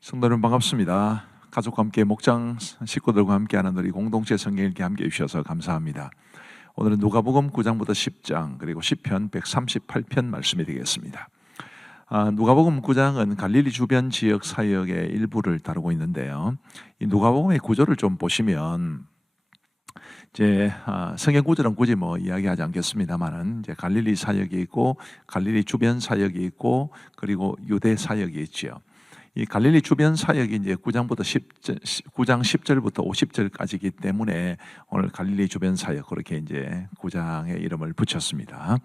성도 여러분 반갑습니다. 가족과 함께 목장 식구들과 함께하는 우리 공동체 성경 읽기 함께해 주셔서 감사합니다. 오늘은 누가복음 9장부터 10장 그리고 시편 138편 말씀이 되겠습니다. 누가복음 9장은 갈릴리 주변 지역 사역의 일부를 다루고 있는데요. 이 누가복음의 구조를 좀 보시면 이제 성경 구절은 굳이 이야기하지 않겠습니다만은 이제 갈릴리 사역이 있고 갈릴리 주변 사역이 있고 그리고 유대 사역이 있지요. 이 갈릴리 주변 사역이 이제 9장부터 9장 10절부터 50절까지이기 때문에 오늘 갈릴리 주변 사역 그렇게 이제 9장의 이름을 붙였습니다.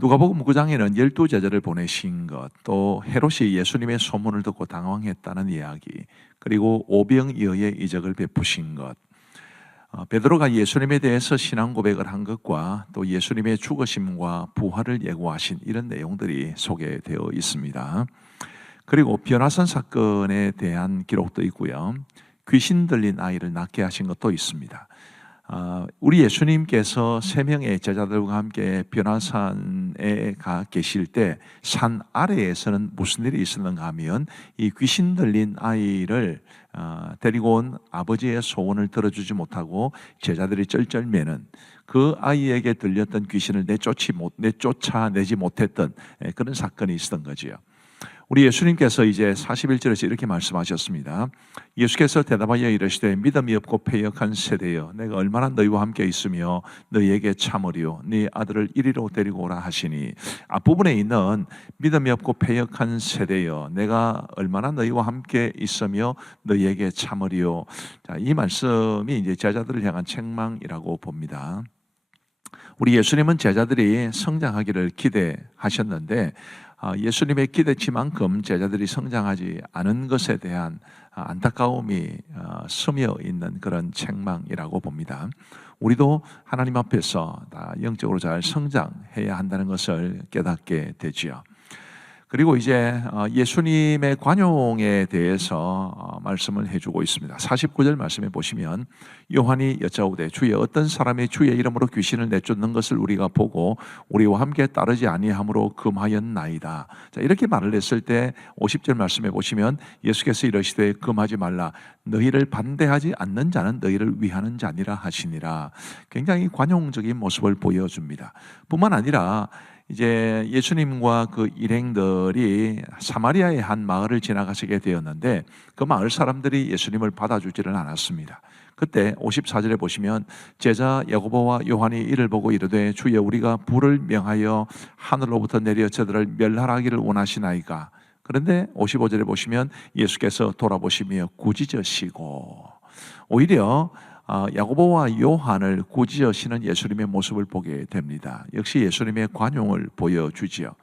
누가복음 9장에는 12제자를 보내신 것, 또 헤롯이 예수님의 소문을 듣고 당황했다는 이야기, 그리고 오병이어의 이적을 베푸신 것, 베드로가 예수님에 대해서 신앙 고백을 한 것과 또 예수님의 죽으심과 부활을 예고하신 이런 내용들이 소개되어 있습니다. 그리고 변화산 사건에 대한 기록도 있고요. 귀신 들린 아이를 낫게 하신 것도 있습니다. 우리 예수님께서 3명의 제자들과 함께 변화산에 가 계실 때 산 아래에서는 무슨 일이 있었는가 하면 이 귀신 들린 아이를 데리고 온 아버지의 소원을 들어주지 못하고 제자들이 쩔쩔매는 그 아이에게 들렸던 귀신을 내쫓아내지 못했던 그런 사건이 있었던 거지요. 우리 예수님께서 이제 41절에서 이렇게 말씀하셨습니다. 예수께서 대답하여 이르시되 믿음이 없고 패역한 세대여, 내가 얼마나 너희와 함께 있으며 너희에게 참으리요 네 아들을 이리로 데리고 오라 하시니, 앞부분에 있는 믿음이 없고 패역한 세대여, 내가 얼마나 너희와 함께 있으며 너희에게 참으리요, 이 말씀이 이제 제자들을 향한 책망이라고 봅니다. 우리 예수님은 제자들이 성장하기를 기대하셨는데 예수님의 기대치만큼 제자들이 성장하지 않은 것에 대한 안타까움이 스며 있는 그런 책망이라고 봅니다. 우리도 하나님 앞에서 영적으로 잘 성장해야 한다는 것을 깨닫게 되지요. 그리고 이제 예수님의 관용에 대해서 말씀을 해주고 있습니다. 49절 말씀에 보시면 요한이 여짜오되 주여 어떤 사람이 주의 이름으로 귀신을 내쫓는 것을 우리가 보고 우리와 함께 따르지 아니함으로 금하였나이다. 자, 이렇게 말을 했을 때 50절 말씀에 보시면 예수께서 이르시되 금하지 말라, 너희를 반대하지 않는 자는 너희를 위하는 자니라 하시니라. 굉장히 관용적인 모습을 보여줍니다. 뿐만 아니라 이제 예수님과 그 일행들이 사마리아의 한 마을을 지나가시게 되었는데 그 마을 사람들이 예수님을 받아주지를 않았습니다. 그때 54절에 보시면 제자 야고보와 요한이 이를 보고 이르되 주여 우리가 불을 명하여 하늘로부터 내려 저들을 멸하라기를 원하시나이까. 그런데 55절에 보시면 예수께서 돌아보시며 꾸짖으시고, 오히려 야고보와 요한을 꾸짖으시는 예수님의 모습을 보게 됩니다. 역시 예수님의 관용을 보여주지요.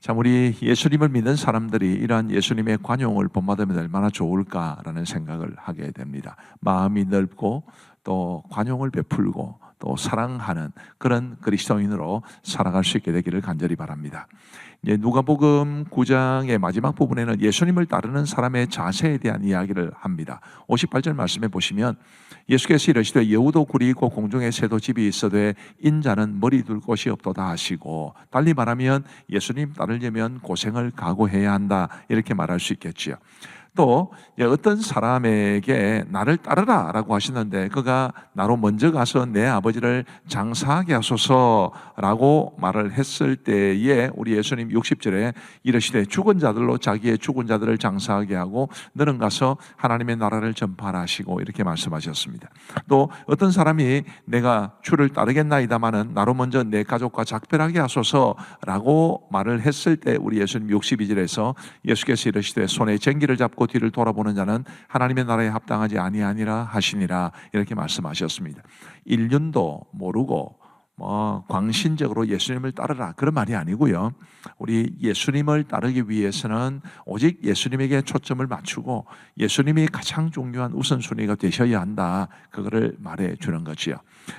참, 우리 예수님을 믿는 사람들이 이러한 예수님의 관용을 본받으면 얼마나 좋을까라는 생각을 하게 됩니다. 마음이 넓고 또 관용을 베풀고 또 사랑하는 그런 그리스도인으로 살아갈 수 있게 되기를 간절히 바랍니다. 이제 누가복음 9장의 마지막 부분에는 예수님을 따르는 사람의 자세에 대한 이야기를 합니다. 58절 말씀에 보시면 예수께서 이르시되 여우도 굴이 있고 공중에 새도 집이 있어되 인자는 머리 둘 곳이 없도다 하시고, 달리 말하면 예수님 따르려면 고생을 각오해야 한다, 이렇게 말할 수 있겠지요. 또 어떤 사람에게 나를 따르라 라고 하시는데 그가 나로 먼저 가서 내 아버지를 장사하게 하소서라고 말을 했을 때에 우리 예수님 60절에 이르시되 죽은 자들로 자기의 죽은 자들을 장사하게 하고 너는 가서 하나님의 나라를 전파하라 하시고 이렇게 말씀하셨습니다. 또 어떤 사람이 내가 주를 따르겠나이다마는 나로 먼저 내 가족과 작별하게 하소서라고 말을 했을 때 우리 예수님 62절에서 예수께서 이르시되 손에 쟁기를 잡고 뒤를 돌아보는 자는 하나님의 나라에 합당하지 아니하니라 하시니라, 이렇게 말씀하셨습니다. 인륜도 모르고 광신적으로 예수님을 따르라, 그런 말이 아니고요. 우리 예수님을 따르기 위해서는 오직 예수님에게 초점을 맞추고 예수님이 가장 중요한 우선순위가 되셔야 한다, 그거를 말해 주는 거지요.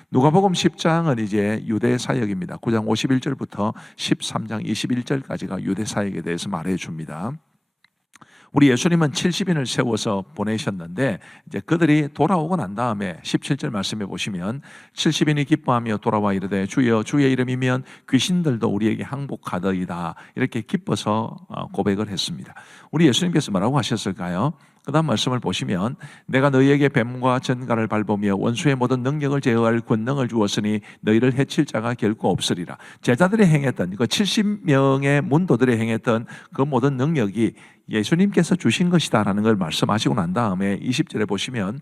누가복음 10장은 이제 유대 사역입니다. 9장 51절부터 13장 21절까지가 유대 사역에 대해서 말해 줍니다. 우리 예수님은 70인을 세워서 보내셨는데 이제 그들이 돌아오고 난 다음에 17절 말씀해 보시면 70인이 기뻐하며 돌아와 이르되 주여 주의 이름이면 귀신들도 우리에게 항복하더이다 이렇게 기뻐서 고백을 했습니다. 우리 예수님께서 뭐라고 하셨을까요? 그 다음 말씀을 보시면 내가 너희에게 뱀과 전갈을 밟으며 원수의 모든 능력을 제어할 권능을 주었으니 너희를 해칠 자가 결코 없으리라. 제자들이 행했던 그 70명의 문도들이 행했던 그 모든 능력이 예수님께서 주신 것이다라는 걸 말씀하시고 난 다음에 20절에 보시면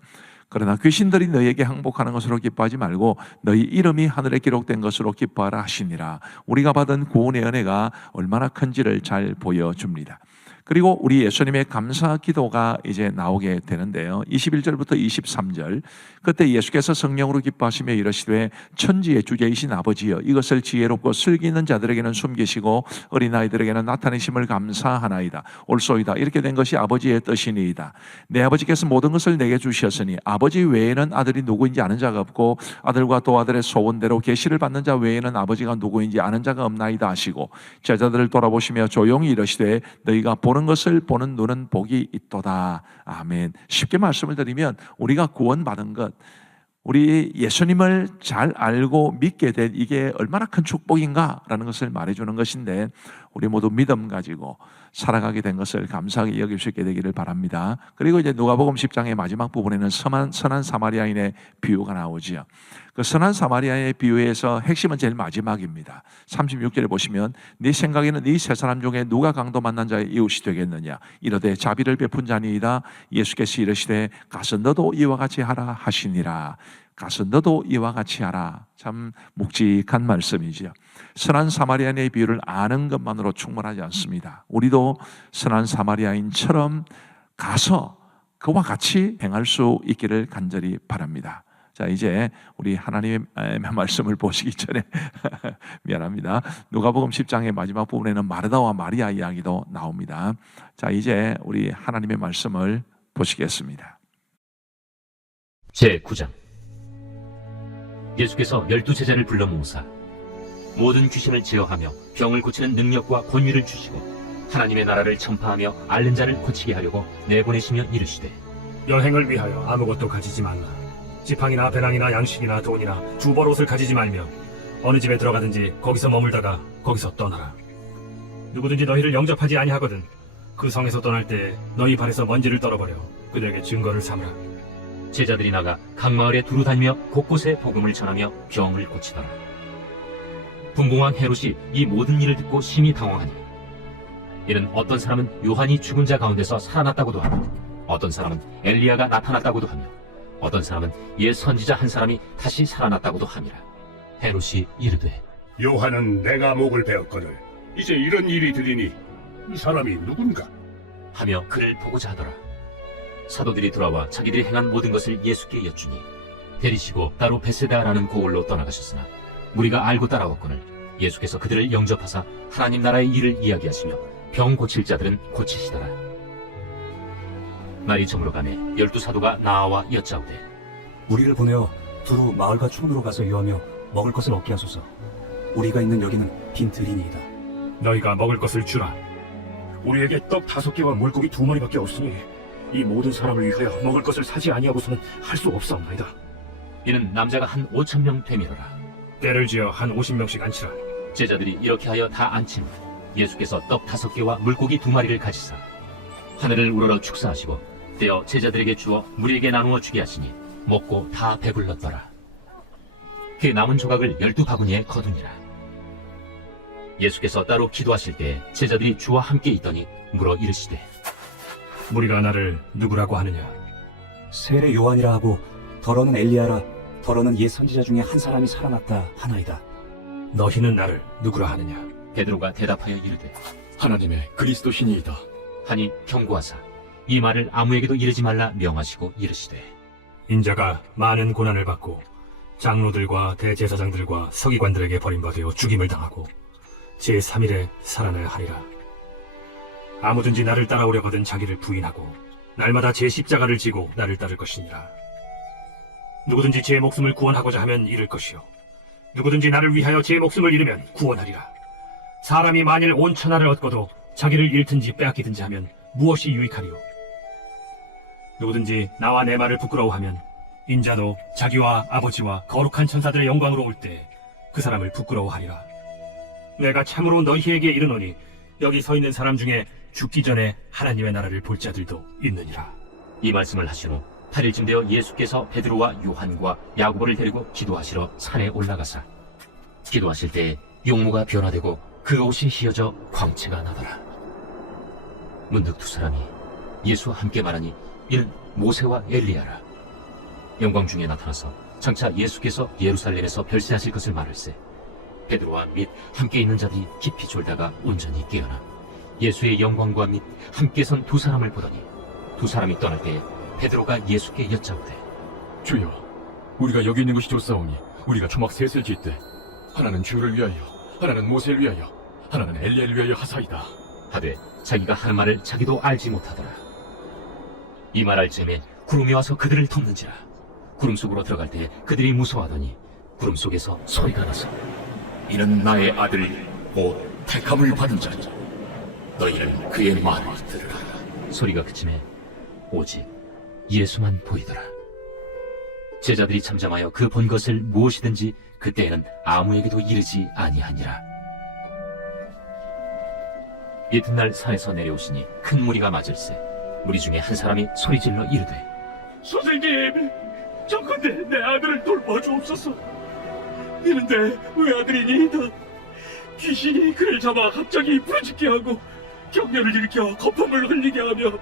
그러나 귀신들이 너희에게 항복하는 것으로 기뻐하지 말고 너희 이름이 하늘에 기록된 것으로 기뻐하라 하시니라. 우리가 받은 구원의 은혜가 얼마나 큰지를 잘 보여줍니다. 그리고 우리 예수님의 감사 기도가 이제 나오게 되는데요. 21절부터 23절 그때 예수께서 성령으로 기뻐하시며 이르시되 천지의 주제이신 아버지여 이것을 지혜롭고 슬기 있는 자들에게는 숨기시고 어린아이들에게는 나타내심을 감사하나이다. 옳소이다. 이렇게 된 것이 아버지의 뜻이니이다. 내 아버지께서 모든 것을 내게 주셨으니 아버지 외에는 아들이 누구인지 아는 자가 없고 아들과 또 아들의 소원대로 계시를 받는 자 외에는 아버지가 누구인지 아는 자가 없나이다 하시고 제자들을 돌아보시며 조용히 이르시되 너희가 보는 것을 보는 눈은 복이 있도다. 아멘. 쉽게 말씀을 드리면 우리가 구원받은 것, 우리 예수님을 잘 알고 믿게 된 이게 얼마나 큰 축복인가라는 것을 말해주는 것인데 우리 모두 믿음 가지고 살아가게 된 것을 감사하게 여길 수 있게 되기를 바랍니다. 그리고 이제 누가복음 10장의 마지막 부분에는 선한 사마리아인의 비유가 나오지요. 그 선한 사마리아인의 비유에서 핵심은 제일 마지막입니다. 36절에 보시면 네 생각에는 네 세 사람 중에 누가 강도 만난 자의 이웃이 되겠느냐 이르되 자비를 베푼 자니이다. 예수께서 이르시되 가서 너도 이와 같이 하라 하시니라. 가서 너도 이와 같이 하라. 참 묵직한 말씀이지요. 선한 사마리아인의 비유를 아는 것만으로 충분하지 않습니다. 우리도 선한 사마리아인처럼 가서 그와 같이 행할 수 있기를 간절히 바랍니다. 자, 이제 우리 하나님의 말씀을 보시기 전에 미안합니다. 누가복음 10장의 마지막 부분에는 마르다와 마리아 이야기도 나옵니다. 자, 이제 우리 하나님의 말씀을 보시겠습니다. 제9장 예수께서 12제자를 불러 모으사 모든 귀신을 제어하며 병을 고치는 능력과 권위를 주시고 하나님의 나라를 전파하며 앓는 자를 고치게 하려고 내보내시며 이르시되 여행을 위하여 아무것도 가지지 말라. 지팡이나 배낭이나 양식이나 돈이나 주벌옷을 가지지 말며 어느 집에 들어가든지 거기서 머물다가 거기서 떠나라. 누구든지 너희를 영접하지 아니하거든 그 성에서 떠날 때 너희 발에서 먼지를 떨어버려 그들에게 증거를 삼으라. 제자들이 나가 각 마을에 두루 다니며 곳곳에 복음을 전하며 병을 고치더라. 분봉왕 헤롯이 이 모든 일을 듣고 심히 당황하니 이는 어떤 사람은 요한이 죽은 자 가운데서 살아났다고도 하며 어떤 사람은 엘리야가 나타났다고도 하며 어떤 사람은 옛 선지자 한 사람이 다시 살아났다고도 함이라. 헤롯이 이르되 요한은 내가 목을 베었거늘 이제 이런 일이 들리니 이 사람이 누군가? 하며 그를 보고자 하더라. 사도들이 돌아와 자기들이 행한 모든 것을 예수께 여쭈니 데리시고 따로 베세다라는 고을로 떠나가셨으나 무리가 알고 따라왔거늘 예수께서 그들을 영접하사 하나님 나라의 일을 이야기하시며 병 고칠 자들은 고치시더라. 날이 저물어가매 12사도가 나아와 여짜오되 우리를 보내어 두루 마을과 촌으로 가서 유하며 먹을 것을 얻게 하소서. 우리가 있는 여기는 빈 들이니이다. 너희가 먹을 것을 주라. 우리에게 떡 5개와 물고기 2마리밖에 없으니 이 모든 사람을 위하여 먹을 것을 사지 아니하고서는 할 수 없사옵나이다. 이는 남자가 한 5,000명 되밀어라. 때를 지어 한 50명씩 앉히라. 제자들이 이렇게 하여 다 앉힌 후 예수께서 떡 5개와 물고기 2마리를 가지사 하늘을 우러러 축사하시고 떼어 제자들에게 주어 무리에게 나누어 주게 하시니 먹고 다 배불렀더라. 그 남은 조각을 12바구니에 거두니라. 예수께서 따로 기도하실 때 제자들이 주와 함께 있더니 물어 이르시되 무리가 나를 누구라고 하느냐? 세례 요한이라 하고 더러는 엘리야라 더러는 옛 선지자 중에 한 사람이 살아났다 하나이다. 너희는 나를 누구라 하느냐? 베드로가 대답하여 이르되 하나님의 그리스도시니이다. 하니 경고하사 이 말을 아무에게도 이르지 말라 명하시고 이르시되 인자가 많은 고난을 받고 장로들과 대제사장들과 서기관들에게 버림받아 죽임을 당하고 제3일에 살아나야 하리라. 아무든지 나를 따라오려거든 자기를 부인하고 날마다 제 십자가를 지고 나를 따를 것이니라. 누구든지 제 목숨을 구원하고자 하면 잃을 것이요 누구든지 나를 위하여 제 목숨을 잃으면 구원하리라. 사람이 만일 온 천하를 얻고도 자기를 잃든지 빼앗기든지 하면 무엇이 유익하리요? 누구든지 나와 내 말을 부끄러워하면 인자도 자기와 아버지와 거룩한 천사들의 영광으로 올 때 그 사람을 부끄러워하리라. 내가 참으로 너희에게 이르노니 여기 서 있는 사람 중에 죽기 전에 하나님의 나라를 볼 자들도 있느니라. 이 말씀을 하신 후 8일쯤 되어 예수께서 베드로와 요한과 야고보를 데리고 기도하시러 산에 올라가사 기도하실 때 용모가 변화되고 그 옷이 휘어져 광채가 나더라. 문득 두 사람이 예수와 함께 말하니 이는 모세와 엘리야라. 영광 중에 나타나서 장차 예수께서 예루살렘에서 별세하실 것을 말할세 베드로와 및 함께 있는 자들이 깊이 졸다가 온전히 깨어나 예수의 영광과 및 함께 선 두 사람을 보더니 두 사람이 떠날 때에 베드로가 예수께 여짜오되 주여, 우리가 여기 있는 것이 좋사오니 우리가 초막 셋을 짓되 하나는 주를 위하여, 하나는 모세를 위하여, 하나는 엘리야를 위하여 하사이다. 하되 자기가 하는 말을 자기도 알지 못하더라. 이 말할 즈음에 구름이 와서 그들을 덮는지라. 구름 속으로 들어갈 때 그들이 무서워하더니 구름 속에서 소리가 나서 이는 나의 아들 곧 택함을 받은 자니 너희는 그의 말을 들으라. 소리가 그침에 오직 예수만 보이더라. 제자들이 잠잠하여 그 본 것을 무엇이든지 그때에는 아무에게도 이르지 아니하니라. 이튿날 산에서 내려오시니 큰 무리가 맞을세 무리 중에 한 사람이 소리질러 이르되 선생님, 정컨대 내 아들을 돌봐주옵소서. 이는 내 외아들이니이다. 귀신이 그를 잡아 갑자기 부르짖게 하고 경련을 일으켜 거품을 흘리게 하며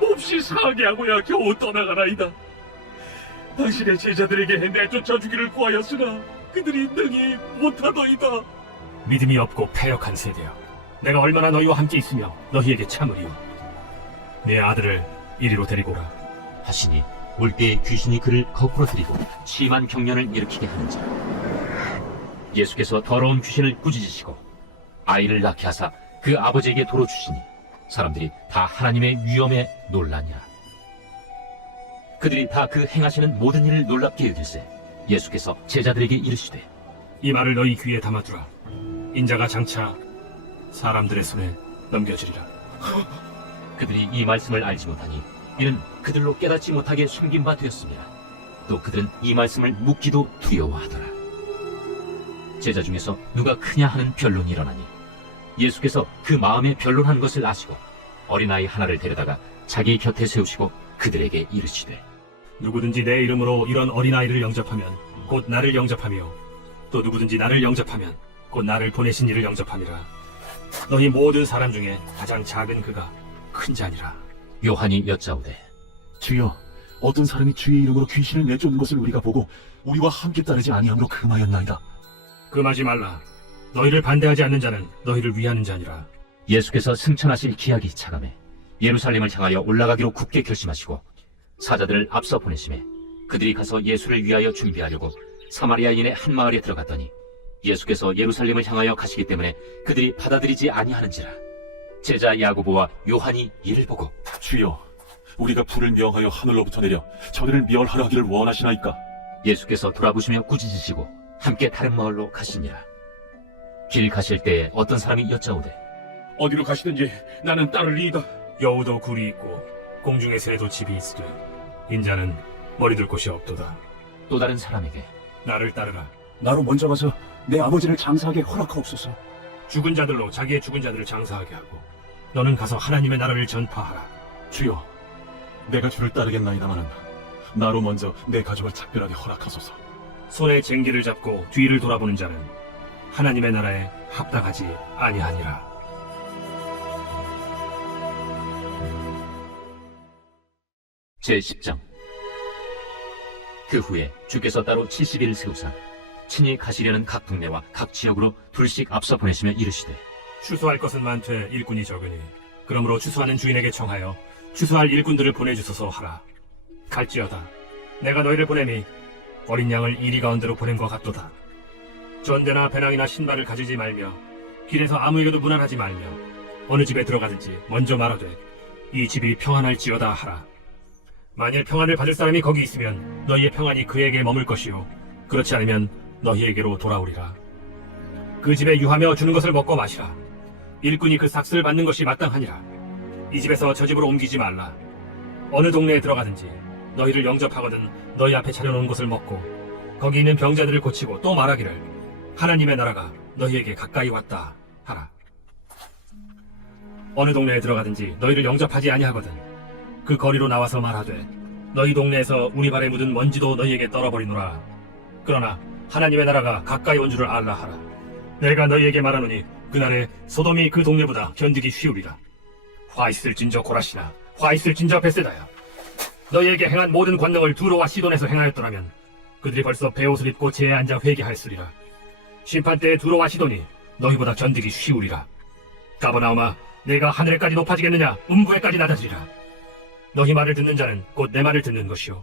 몹시 상하게 하고야 겨우 떠나가나이다. 당신의 제자들에게 내쫓아 주기를 구하였으나 그들이 능히 못하더이다. 믿음이 없고 패역한 세대여, 내가 얼마나 너희와 함께 있으며 너희에게 참으리요. 내 아들을 이리로 데리고 오라. 하시니 올 때에 귀신이 그를 거꾸로 들이고 심한 경련을 일으키게 하는지라. 예수께서 더러운 귀신을 꾸짖으시고 아이를 낳게 하사 그 아버지에게 도로 주시니 사람들이 다 하나님의 위엄에 놀라니라. 그들이 다 그 행하시는 모든 일을 놀랍게 여길세 예수께서 제자들에게 이르시되 이 말을 너희 귀에 담아두라. 인자가 장차 사람들의 손에 넘겨지리라. 그들이 이 말씀을 알지 못하니 이는 그들로 깨닫지 못하게 숨긴 바 되었습니다. 또 그들은 이 말씀을 묻기도 두려워하더라. 제자 중에서 누가 크냐 하는 변론이 일어나니 예수께서 그 마음에 변론한 것을 아시고 어린아이 하나를 데려다가 자기 곁에 세우시고 그들에게 이르시되 누구든지 내 이름으로 이런 어린아이를 영접하면 곧 나를 영접하며 또 누구든지 나를 영접하면 곧 나를 보내신 이를 영접함이라. 너희 모든 사람 중에 가장 작은 그가 큰 자니라. 요한이 여짜오되 주여, 어떤 사람이 주의 이름으로 귀신을 내쫓는 것을 우리가 보고 우리와 함께 따르지 아니함으로 금하였나이다. 금하지 말라. 너희를 반대하지 않는 자는 너희를 위하는 자니라. 예수께서 승천하실 기약이 차감해 예루살렘을 향하여 올라가기로 굳게 결심하시고 사자들을 앞서 보내심에 그들이 가서 예수를 위하여 준비하려고 사마리아인의 한 마을에 들어갔더니 예수께서 예루살렘을 향하여 가시기 때문에 그들이 받아들이지 아니하는지라. 제자 야고보와 요한이 이를 보고 주여, 우리가 불을 명하여 하늘로부터 내려 저들을 멸하려 하기를 원하시나이까? 예수께서 돌아보시며 꾸짖으시고 함께 다른 마을로 가시니라. 길 가실 때 어떤 사람이 여짜오되 어디로 가시든지 나는 따르리이다. 여우도 굴이 있고 공중의 새도 집이 있으되 인자는 머리둘 곳이 없도다. 또 다른 사람에게 나를 따르라. 나로 먼저 가서 내 아버지를 장사하게 허락하옵소서. 죽은 자들로 자기의 죽은 자들을 장사하게 하고 너는 가서 하나님의 나라를 전파하라. 주여, 내가 주를 따르겠나이다마는 나로 먼저 내 가족을 작별하게 허락하소서. 손에 쟁기를 잡고 뒤를 돌아보는 자는 하나님의 나라에 합당하지 아니하니라. 제10장. 그 후에 주께서 따로 70일을 세우사 친히 가시려는 각 동네와 각 지역으로 둘씩 앞서 보내시며 이르시되 추수할 것은 많되 일꾼이 적으니 그러므로 추수하는 주인에게 청하여 추수할 일꾼들을 보내주소서 하라. 갈지어다. 내가 너희를 보내니 어린 양을 이리 가운데로 보낸 것 같도다. 전대나 배낭이나 신발을 가지지 말며 길에서 아무에게도 문안하지 말며 어느 집에 들어가든지 먼저 말하되 이 집이 평안할지어다 하라. 만일 평안을 받을 사람이 거기 있으면 너희의 평안이 그에게 머물 것이요 그렇지 않으면 너희에게로 돌아오리라. 그 집에 유하며 주는 것을 먹고 마시라. 일꾼이 그 삭슬을 받는 것이 마땅하니라. 이 집에서 저 집으로 옮기지 말라. 어느 동네에 들어가든지 너희를 영접하거든 너희 앞에 차려놓은 것을 먹고 거기 있는 병자들을 고치고 또 말하기를 하나님의 나라가 너희에게 가까이 왔다 하라. 어느 동네에 들어가든지 너희를 영접하지 아니하거든 그 거리로 나와서 말하되 너희 동네에서 우리 발에 묻은 먼지도 너희에게 떨어버리노라. 그러나 하나님의 나라가 가까이 온 줄을 알라 하라. 내가 너희에게 말하노니 그날에 소돔이 그 동네보다 견디기 쉬우리라. 화 있을진저 고라시나 화 있을진저 베세다야. 너희에게 행한 모든 권능을 두로와 시돈에서 행하였더라면 그들이 벌써 베옷을 입고 제에 앉아 회개하였으리라. 심판때에 두로와 시돈이 너희보다 견디기 쉬우리라. 가버나움아, 내가 하늘에까지 높아지겠느냐 음부에까지 낮아지리라. 너희 말을 듣는 자는 곧 내 말을 듣는 것이요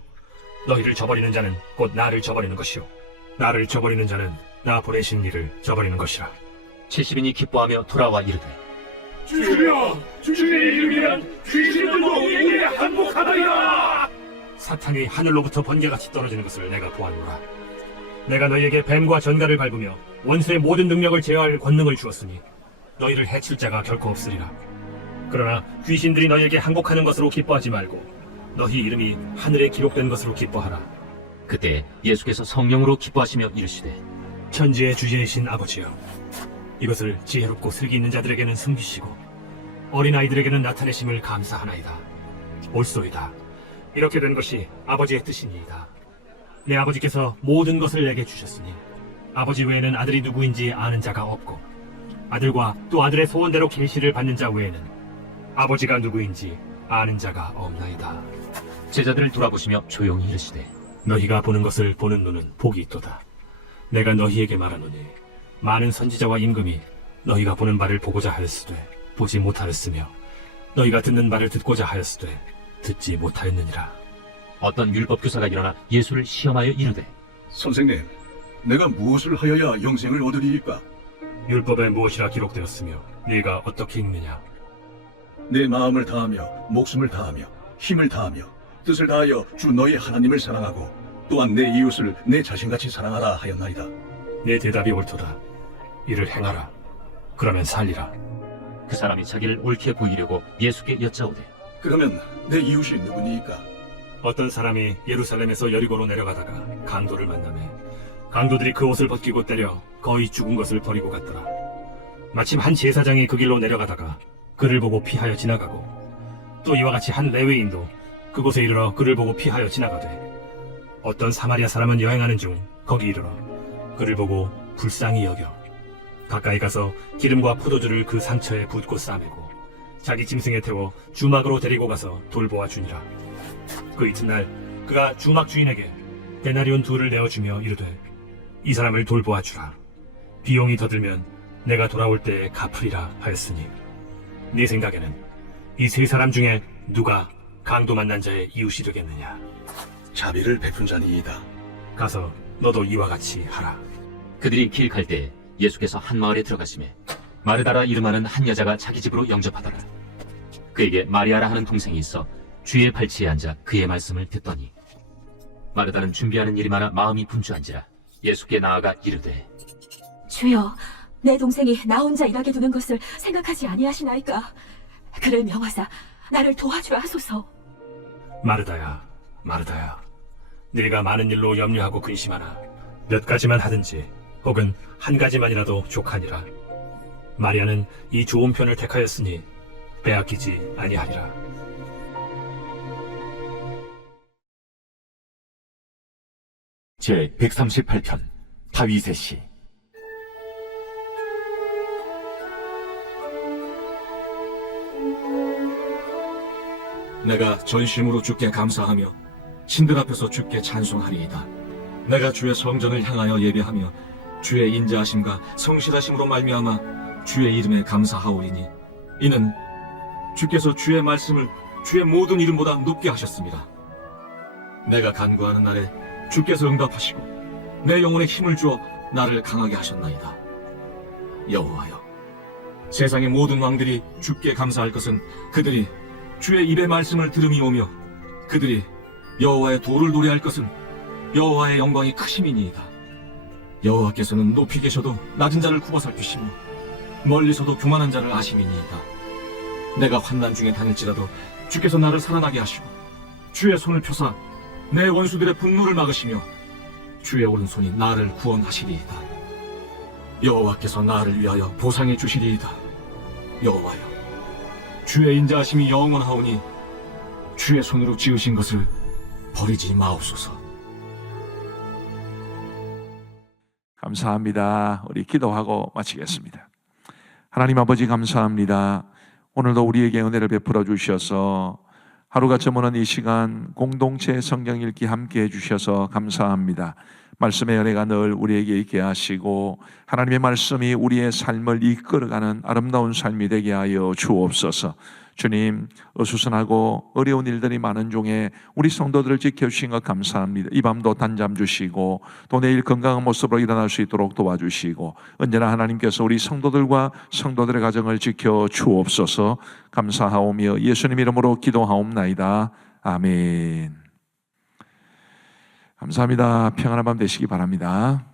너희를 저버리는 자는 곧 나를 저버리는 것이요 나를 저버리는 자는 나 보내신 이를 저버리는 것이라. 70인이 기뻐하며 돌아와 이르되 주여, 주의 이름이란 귀신들도 우리에게 항복하나이다. 사탄이 하늘로부터 번개같이 떨어지는 것을 내가 보았노라. 내가 너희에게 뱀과 전갈을 밟으며 원수의 모든 능력을 제어할 권능을 주었으니 너희를 해칠 자가 결코 없으리라. 그러나 귀신들이 너희에게 항복하는 것으로 기뻐하지 말고 너희 이름이 하늘에 기록된 것으로 기뻐하라. 그때 예수께서 성령으로 기뻐하시며 이르시되 천지의 주제이신 아버지여, 이것을 지혜롭고 슬기 있는 자들에게는 숨기시고 어린아이들에게는 나타내심을 감사하나이다. 옳소이다. 이렇게 된 것이 아버지의 뜻이니이다. 내 아버지께서 모든 것을 내게 주셨으니 아버지 외에는 아들이 누구인지 아는 자가 없고 아들과 또 아들의 소원대로 계시를 받는 자 외에는 아버지가 누구인지 아는 자가 없나이다. 제자들을 돌아보시며 조용히 이르시되 너희가 보는 것을 보는 눈은 복이 있도다. 내가 너희에게 말하노니 많은 선지자와 임금이 너희가 보는 바를 보고자 하였으되 보지 못하였으며 너희가 듣는 바를 듣고자 하였으되 듣지 못하였느니라. 어떤 율법교사가 일어나 예수를 시험하여 이르되 선생님, 내가 무엇을 하여야 영생을 얻으리이까? 율법에 무엇이라 기록되었으며 네가 어떻게 읽느냐? 내 마음을 다하며 목숨을 다하며 힘을 다하며 뜻을 다하여 주 너희 하나님을 사랑하고 또한 내 이웃을 내 자신같이 사랑하라 하였나이다. 내 대답이 옳도다. 이를 행하라. 그러면 살리라. 그 사람이 자기를 옳게 보이려고 예수께 여짜오되 그러면 내 이웃이 누구니이까? 어떤 사람이 예루살렘에서 여리고로 내려가다가 강도를 만나매 강도들이 그 옷을 벗기고 때려 거의 죽은 것을 버리고 갔더라. 마침 한 제사장이 그 길로 내려가다가 그를 보고 피하여 지나가고 또 이와 같이 한 레위인도 그곳에 이르러 그를 보고 피하여 지나가되 어떤 사마리아 사람은 여행하는 중 거기 이르러 그를 보고 불쌍히 여겨 가까이 가서 기름과 포도주를 그 상처에 붓고 싸매고 자기 짐승에 태워 주막으로 데리고 가서 돌보아 주니라. 그 이튿날 그가 주막 주인에게 데나리온 2를 내어주며 이르되 이 사람을 돌보아 주라. 비용이 더 들면 내가 돌아올 때에 갚으리라 하였으니 네 생각에는 이 세 사람 중에 누가 강도 만난 자의 이웃이 되겠느냐? 자비를 베푼 자니이다. 가서 너도 이와 같이 하라. 그들이 길 갈 때 예수께서 한 마을에 들어가시매 마르다라 이름하는 한 여자가 자기 집으로 영접하더라. 그에게 마리아라 하는 동생이 있어 주의 발치에 앉아 그의 말씀을 듣더니 마르다는 준비하는 일이 많아 마음이 분주한지라 예수께 나아가 이르되 주여, 내 동생이 나 혼자 일하게 두는 것을 생각하지 아니하시나이까? 그를 명하사 나를 도와주라 하소서. 마르다야, 마르다야, 네가 많은 일로 염려하고 근심하나 몇 가지만 하든지 혹은 한 가지만이라도 족하니라. 마리아는 이 좋은 편을 택하였으니 빼앗기지 아니하리라. 제 138편 다윗의 시. 내가 전심으로 주께 감사하며 신들 앞에서 주께 찬송하리이다. 내가 주의 성전을 향하여 예배하며 주의 인자하심과 성실하심으로 말미암아 주의 이름에 감사하오리니 이는 주께서 주의 말씀을 주의 모든 이름보다 높게 하셨습니다. 내가 간구하는 날에 주께서 응답하시고 내 영혼에 힘을 주어 나를 강하게 하셨나이다. 여호와여, 세상의 모든 왕들이 주께 감사할 것은 그들이 주의 입의 말씀을 들음이오며 그들이 여호와의 도를 노래할 것은 여호와의 영광이 크심이니이다. 여호와께서는 높이 계셔도 낮은 자를 굽어 살피시며 멀리서도 교만한 자를 아심이니이다. 내가 환난 중에 다닐지라도 주께서 나를 살아나게 하시고 주의 손을 펴사 내 원수들의 분노를 막으시며 주의 오른손이 나를 구원하시리이다. 여호와께서 나를 위하여 보상해 주시리이다. 여호와여, 주의 인자하심이 영원하오니 주의 손으로 지으신 것을 버리지 마옵소서. 감사합니다. 우리 기도하고 마치겠습니다. 하나님 아버지 감사합니다. 오늘도 우리에게 은혜를 베풀어 주셔서 하루가 저무는 이 시간 공동체 성경 읽기 함께 해주셔서 감사합니다. 말씀의 은혜가 늘 우리에게 있게 하시고 하나님의 말씀이 우리의 삶을 이끌어가는 아름다운 삶이 되게 하여 주옵소서. 주님, 어수선하고 어려운 일들이 많은 중에 우리 성도들을 지켜주신 것 감사합니다. 이 밤도 단잠 주시고 또 내일 건강한 모습으로 일어날 수 있도록 도와주시고 언제나 하나님께서 우리 성도들과 성도들의 가정을 지켜 주옵소서. 감사하오며 예수님 이름으로 기도하옵나이다. 아멘. 감사합니다. 평안한 밤 되시기 바랍니다.